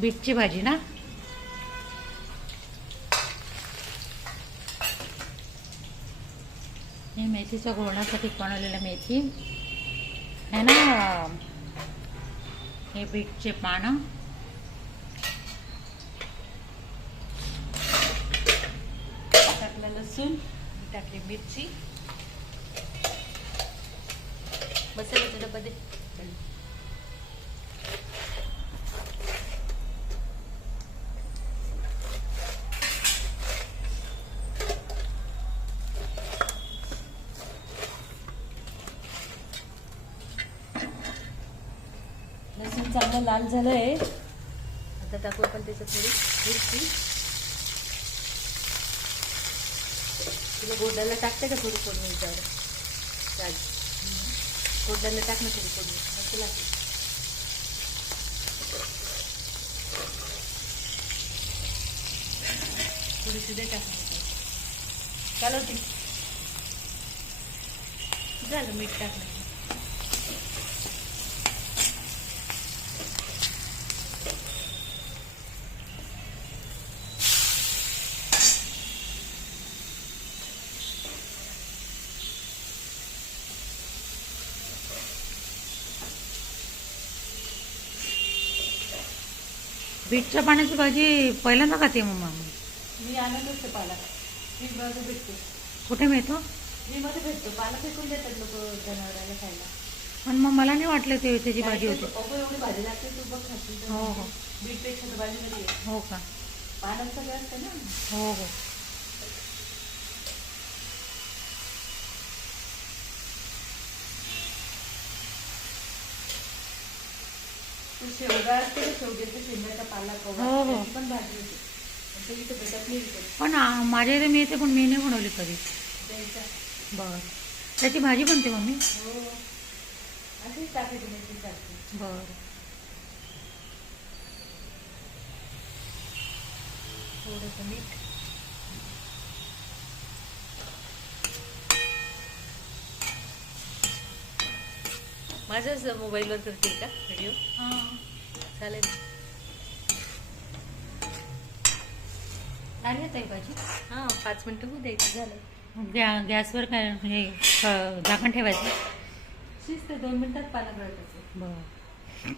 बीटची भाजी ना. हे मेथीच्या घोळण्यासाठी बनवलेलं मेथी आहे ना. हे बीटचे पानं, टाकलं लसूण, टाकली मिरची. बसेल डब्बा दे. लसूण चांगलं लाल झालंय. आता टाकू आपण त्याच्यात थोडी मिरची. तुला गोडाला टाकते का थोडी फोडणीच्यावर? गोडाला टाक ना थोडी फोडणी, मस्त लागते. थोडीशी दे टाकण्याची चालवते. झालं मीठ टाकलं. बीटच्या पाण्याची भाजी पहिल्यांदा खाते मम्मा. मी आणत असते पाला. फ्रीजमध्ये भेटतो. कुठे मिळतो? फ्रीजमध्ये भेटतो. पाला फेकून देतात लोक जनावराला खायला. पण मग मला नाही वाटलं ते त्याची भाजी होती. एवढी भाजी लागते तू बघ खाते. हो हो. बीटपेक्षा तर भाजीमध्ये हो का? पाण्यात सगळं असतं ना. हो हो. शेवगा असते ना, शेवग्याच्या शेंगाचा पाला पण भाजी होते. इथे भेटत नाही. पण माझ्या इथे मिळते, पण मी नाही बनवली कधी. बरं. त्याची भाजी बनते मम्मी? हो. अशीच टाकायची मेथी टाकते. बरं. थोडंसं मीठ. माझ्याच मोबाईलवर करतील का व्हिडिओ? हां चालेल. झाली ताई भाजी? हां 5 मिनटं होऊ द्यायची. झालं. गॅसवर काय हे झाकण ठेवायचं? शिजते 2 मिनटात पाला गळतं. बरं.